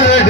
ಮಾಡ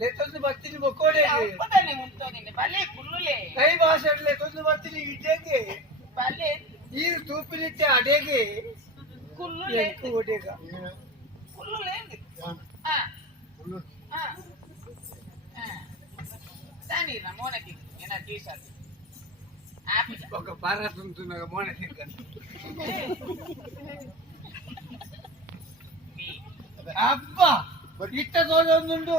లేదు భక్తిని ఒక్కోలేదు భాష లేదు భక్తిని ఇడ్డేకి ఈ చూపినిచ్చే అడేకి ఒక పారా మోన అబ్బా ఇట్ట తోడు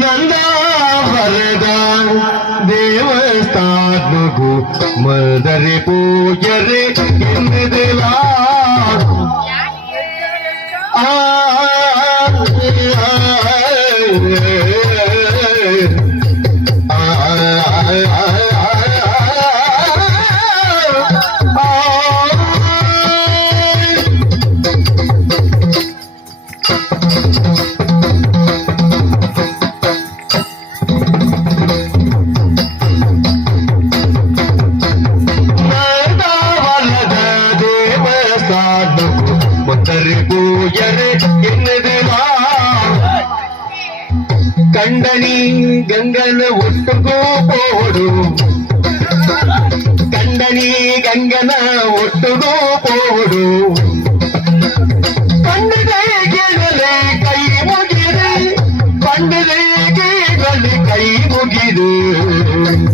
नंदा हरदार देवस्थान मदर पूॼे கண்ணணி கங்கல ஒன்று பூ போடும் கண்டனி கங்கல ஒட்டுகோ போடு பண்டுதே கேடலை கை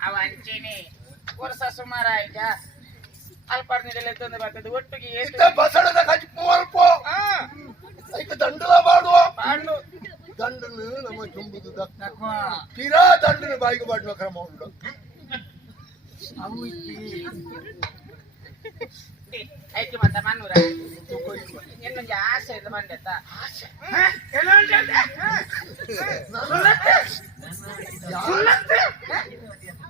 Avancini, cini, sumara aja. Alpar ni dalam itu nih de batet dua tuh gini. Itu basah udah kaji pual po. Ah, itu dandel apa tuh? Padu. Dandel nih, nama jumbo tuh dak. Dakwa. Kira dandel nih baik banget makan mau dulu. Aku ini. Ayo cuma teman udah. Ini menjadi asyik teman kita. Asyik. Hah? Kenal jadi? Hah? Sulit. Sulit. Hah?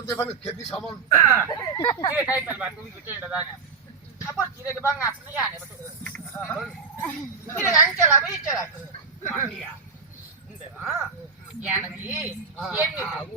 tuh dia panggil Kita ini kalau tuh kita ini Apa kita ya Kita ngancel apa Ya nanti. Aku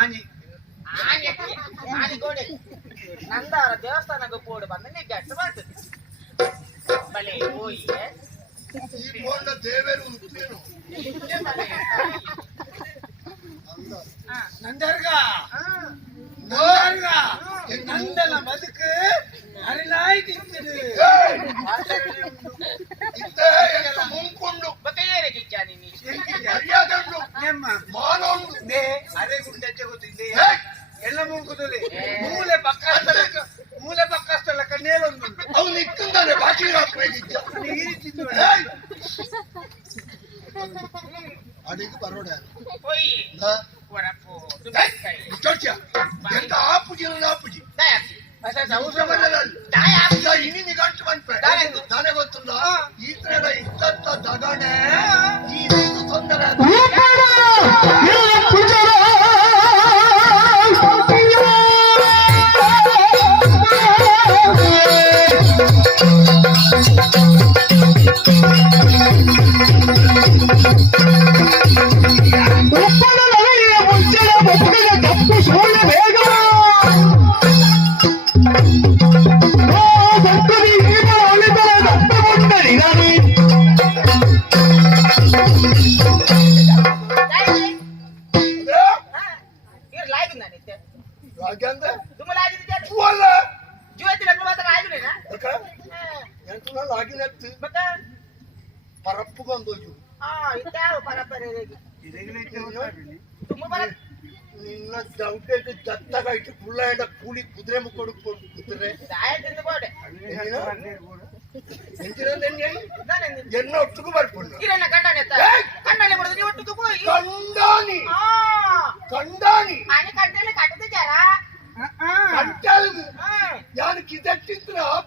ஆஞ்சி ஆஞ்சி ஆஞ்சி கோடி ನಂದಾರ ದೇವಸ್ಥಾನಕ್ಕೆ ಕೂಡ ಬಂದ ನೀ ಗಟ್ಟು ಮಾಡ್ತು ಬಳೆ ಹೋಯಿ நந்தர்க்கு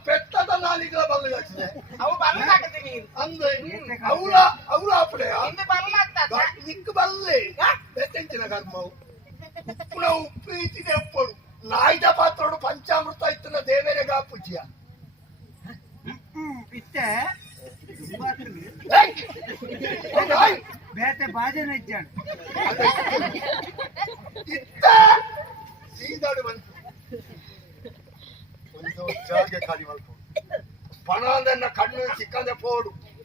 பெத்தாலிகளை அவுலா அவுலா அப்படியா ನಿಂಗ್ ಬಲ್ಲೆ ಬೆಚ್ಚಿನ ಕರ್ಮವು ಉಪ್ಪುಳವು ಪ್ರೀತಿನೇ ಉಪ್ಪಳು ನಾಯ್ದ ಪಾತ್ರ ಪಂಚಾಮೃತ ಇತ್ತು ದೇವೇರೆ ಗಾ ಪೂಜ್ಯ ಬೇತೆ ಬಾಜೆ ನೆಚ್ಚಾಣ ಇತ್ತ ಸೀದಾಡು ಬಂತು ಒಂದು ಖಾಲಿ ಕಣ್ಣು ಸಿಕ್ಕಂದೆ ಪೋಡು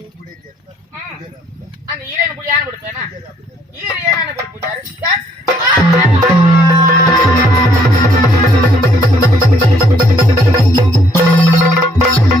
ஈரன் குடி ஆன் கொடுப்பேனா ஈரன் ஏன் ஆன கொடுப்பு